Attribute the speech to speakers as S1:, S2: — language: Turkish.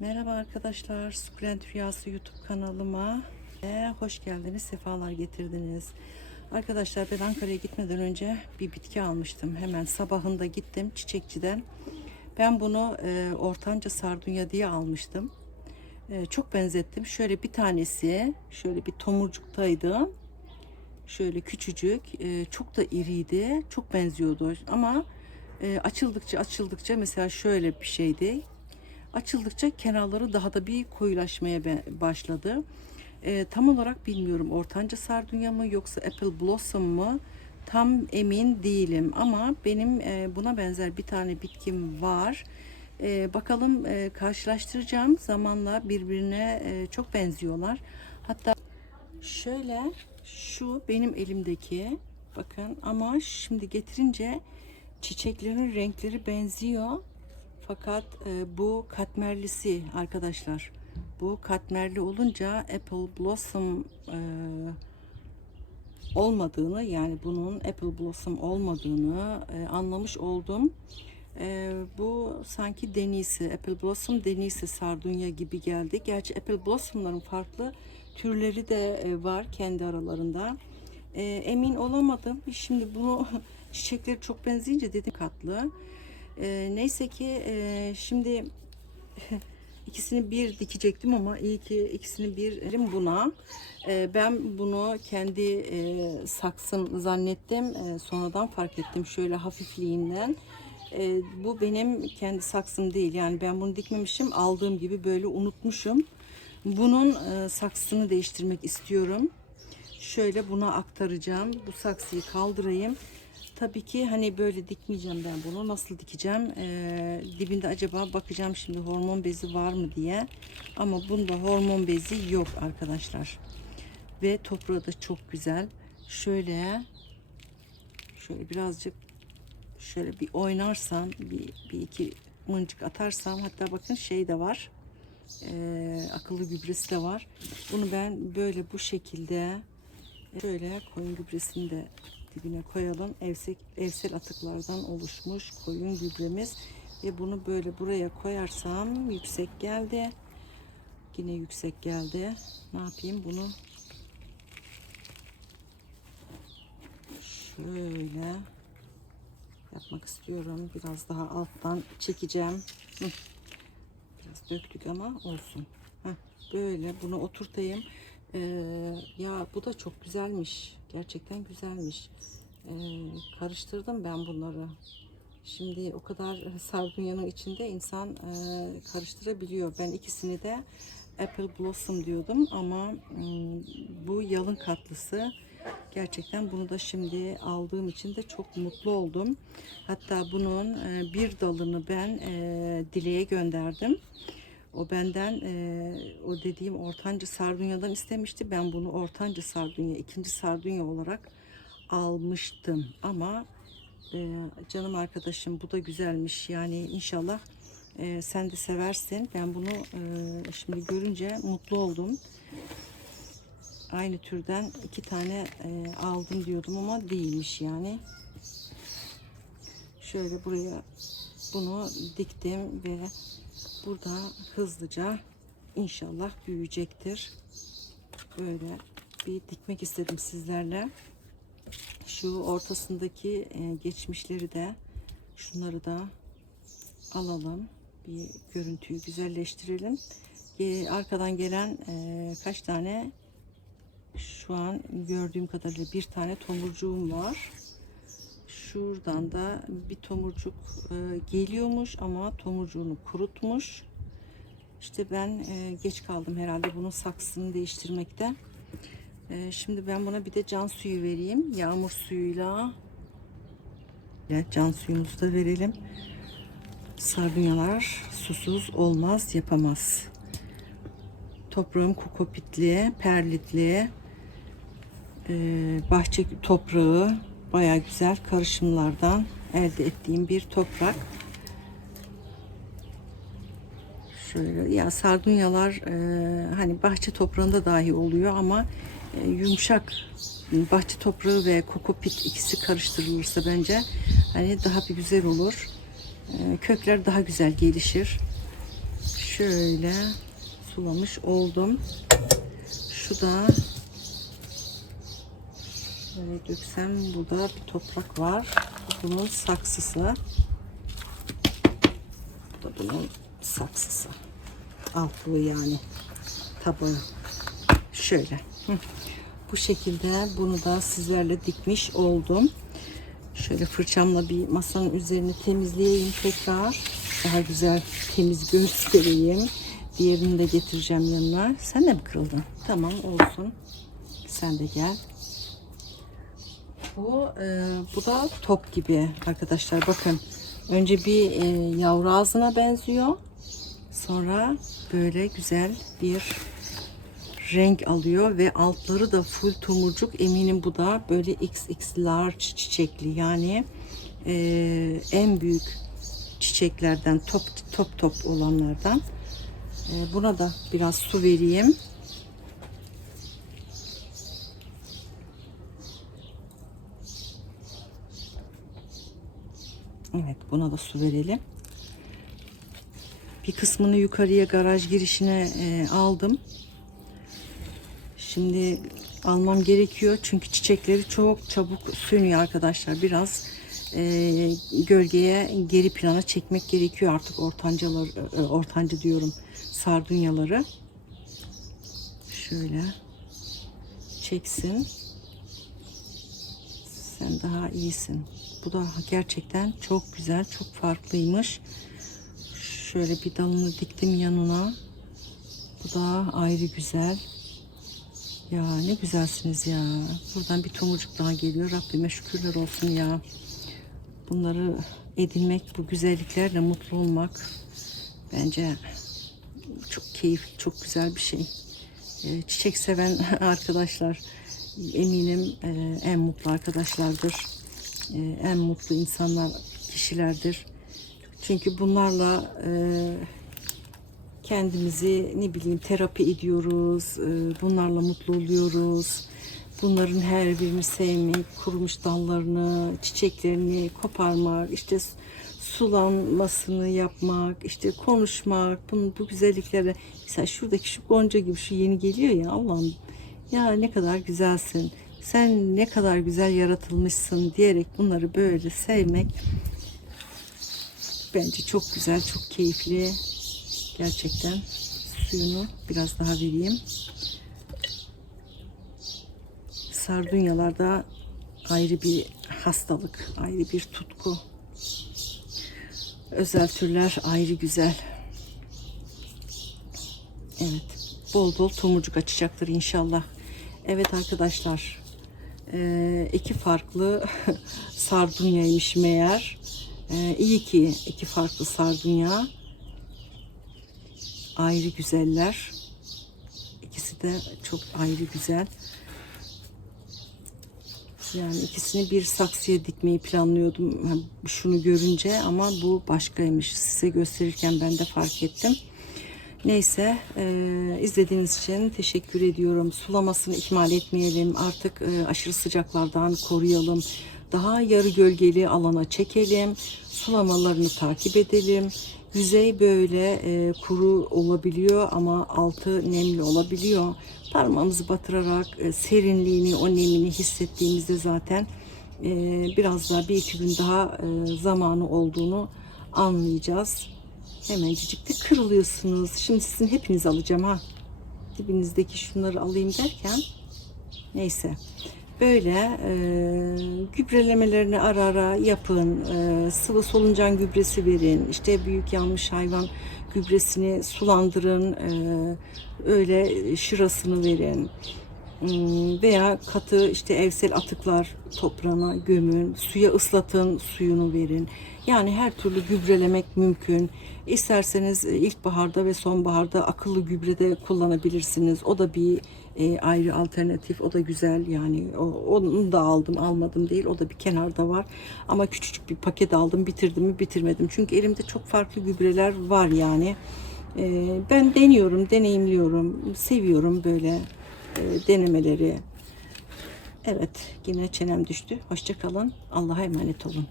S1: Merhaba arkadaşlar, Sukulent Rüyası YouTube kanalıma e, hoş geldiniz, sefalar getirdiniz. Arkadaşlar ben Ankara'ya gitmeden önce bir bitki almıştım. Hemen sabahında gittim çiçekçiden. Ben bunu e, ortanca sardunya diye almıştım. E, çok benzettim. Şöyle bir tanesi, şöyle bir tomurcuktaydı. Şöyle küçücük, e, çok da iriydi, çok benziyordu. Ama e, açıldıkça açıldıkça mesela şöyle bir şeydi açıldıkça kenarları daha da bir koyulaşmaya başladı. Ee, tam olarak bilmiyorum ortanca sardunya mı yoksa apple blossom mu tam emin değilim ama benim e, buna benzer bir tane bitkim var. Ee, bakalım e, karşılaştıracağım zamanla birbirine e, çok benziyorlar. Hatta şöyle şu benim elimdeki bakın ama şimdi getirince çiçeklerin renkleri benziyor. Fakat e, bu katmerlisi arkadaşlar. Bu katmerli olunca Apple Blossom e, olmadığını yani bunun Apple Blossom olmadığını e, anlamış oldum. E, bu sanki denisi, Apple Blossom denisi sardunya gibi geldi. Gerçi Apple Blossom'ların farklı türleri de e, var kendi aralarında. E, emin olamadım. Şimdi bunu çiçekleri çok benzeyince dedim katlı. E, neyse ki e, şimdi ikisini bir dikecektim ama iyi ki ikisini bir buna. E, ben bunu kendi e, saksım zannettim. E, sonradan fark ettim şöyle hafifliğinden. E, bu benim kendi saksım değil. Yani ben bunu dikmemişim. Aldığım gibi böyle unutmuşum. Bunun e, saksını değiştirmek istiyorum. Şöyle buna aktaracağım. Bu saksıyı kaldırayım. Tabii ki hani böyle dikmeyeceğim ben bunu. Nasıl dikeceğim? Ee, dibinde acaba bakacağım şimdi hormon bezi var mı diye. Ama bunda hormon bezi yok arkadaşlar. Ve toprağı da çok güzel. Şöyle şöyle birazcık şöyle bir oynarsam bir, bir iki mıncık atarsam hatta bakın şey de var. Ee, akıllı gübresi de var. Bunu ben böyle bu şekilde şöyle koyun gübresini de dibine koyalım. Evsel, evsel atıklardan oluşmuş koyun gübremiz. Ve bunu böyle buraya koyarsam yüksek geldi. Yine yüksek geldi. Ne yapayım bunu? Şöyle yapmak istiyorum. Biraz daha alttan çekeceğim. Biraz döktük ama olsun. Heh, böyle bunu oturtayım. Ee, ya bu da çok güzelmiş. Gerçekten güzelmiş. Ee, karıştırdım ben bunları. Şimdi o kadar sardunyanın içinde insan e, karıştırabiliyor. Ben ikisini de Apple Blossom diyordum ama mm, bu yalın katlısı. Gerçekten bunu da şimdi aldığım için de çok mutlu oldum. Hatta bunun e, bir dalını ben e, Dile'ye gönderdim. O benden e, o dediğim ortanca sardunyadan istemişti. Ben bunu ortanca sardunya, ikinci sardunya olarak almıştım. Ama e, canım arkadaşım bu da güzelmiş. Yani inşallah e, sen de seversin. Ben bunu e, şimdi görünce mutlu oldum. Aynı türden iki tane e, aldım diyordum ama değilmiş yani. Şöyle buraya bunu diktim ve burada hızlıca inşallah büyüyecektir. Böyle bir dikmek istedim sizlerle. Şu ortasındaki e, geçmişleri de şunları da alalım. Bir görüntüyü güzelleştirelim. Arkadan gelen e, kaç tane şu an gördüğüm kadarıyla bir tane tomurcuğum var. Şuradan da bir tomurcuk e, geliyormuş ama tomurcuğunu kurutmuş. İşte ben e, geç kaldım herhalde bunun saksını değiştirmekte. E, şimdi ben buna bir de can suyu vereyim. Yağmur suyuyla evet, can suyumuzu da verelim. Sardunyalar susuz olmaz, yapamaz. Toprağım kokopitli, perlitli, e, bahçe toprağı baya güzel karışımlardan elde ettiğim bir toprak. Şöyle ya sardunyalar e, hani bahçe toprağında dahi oluyor ama e, yumuşak bahçe toprağı ve kokopit ikisi karıştırılırsa bence hani daha bir güzel olur. E, kökler daha güzel gelişir. şöyle sulamış oldum. Şu da böyle döksem burada bir toprak var. Bu Bunun saksısı. Bu da bunun saksısı. Altlığı yani. Tabağı. Şöyle. Bu şekilde bunu da sizlerle dikmiş oldum. Şöyle fırçamla bir masanın üzerini temizleyeyim tekrar. Daha güzel temiz göstereyim. Diğerini de getireceğim yanına. Sen de mi kırıldın? Tamam olsun. Sen de gel. Bu, e, bu da top gibi arkadaşlar. Bakın önce bir e, yavru ağzına benziyor. Sonra böyle güzel bir renk alıyor ve altları da full tomurcuk. Eminim bu da böyle XX large çiçekli yani e, en büyük çiçeklerden top top top olanlardan. E, buna da biraz su vereyim. Evet buna da su verelim. Bir kısmını yukarıya garaj girişine e, aldım. Şimdi almam gerekiyor çünkü çiçekleri çok çabuk sönüyor arkadaşlar. Biraz e, gölgeye geri plana çekmek gerekiyor artık ortancalar e, ortanca diyorum sardunyaları. Şöyle çeksin. Sen daha iyisin. Bu da gerçekten çok güzel, çok farklıymış. Şöyle bir dalını diktim yanına. Bu da ayrı güzel. Ya ne güzelsiniz ya. Buradan bir tomurcuk daha geliyor. Rabbime şükürler olsun ya. Bunları edinmek, bu güzelliklerle mutlu olmak bence çok keyifli, çok güzel bir şey. Ee, Çiçek seven arkadaşlar eminim e, en mutlu arkadaşlardır. E, En mutlu insanlar, kişilerdir. Çünkü bunlarla e, kendimizi ne bileyim terapi ediyoruz. e, Bunlarla mutlu oluyoruz. Bunların her birini sevmek, kurumuş dallarını, çiçeklerini koparmak, işte sulanmasını yapmak, işte konuşmak, bunun bu güzellikleri. Mesela şuradaki şu gonca gibi şu yeni geliyor ya Allah'ım ya ne kadar güzelsin. Sen ne kadar güzel yaratılmışsın diyerek bunları böyle sevmek bence çok güzel, çok keyifli. Gerçekten suyunu biraz daha vereyim. Sardunyalarda ayrı bir hastalık, ayrı bir tutku. Özel türler ayrı güzel. Evet, bol bol tomurcuk açacaktır inşallah. Evet arkadaşlar, eee, iki farklı sardunyaymış meğer. Eee, iyi ki iki farklı sardunya ayrı güzeller. İkisi de çok ayrı güzel. Yani ikisini bir saksıya dikmeyi planlıyordum şunu görünce ama bu başkaymış. Size gösterirken ben de fark ettim. Neyse e, izlediğiniz için teşekkür ediyorum. Sulamasını ihmal etmeyelim. Artık e, aşırı sıcaklardan koruyalım. Daha yarı gölgeli alana çekelim. Sulamalarını takip edelim. Yüzey böyle e, kuru olabiliyor ama altı nemli olabiliyor. Parmağımızı batırarak e, serinliğini, o nemini hissettiğimizde zaten e, biraz daha bir iki gün daha e, zamanı olduğunu anlayacağız. Hemencik de kırılıyorsunuz. Şimdi sizin hepinizi alacağım ha. Dibinizdeki şunları alayım derken neyse. Böyle e, gübrelemelerini ara ara yapın. E, sıvı soluncan gübresi verin. İşte büyük yanmış hayvan gübresini sulandırın. E, öyle şırasını verin. Hmm, Veya katı işte evsel atıklar toprağına gömün. Suya ıslatın, suyunu verin. Yani her türlü gübrelemek mümkün. İsterseniz e, ilkbaharda ve sonbaharda akıllı gübre de kullanabilirsiniz. O da bir e, ayrı alternatif. O da güzel yani. O, onu da aldım almadım değil. O da bir kenarda var. Ama küçücük bir paket aldım. Bitirdim mi bitirmedim. Çünkü elimde çok farklı gübreler var yani. E, ben deniyorum, deneyimliyorum. Seviyorum böyle denemeleri. Evet yine çenem düştü. Hoşça kalın. Allah'a emanet olun.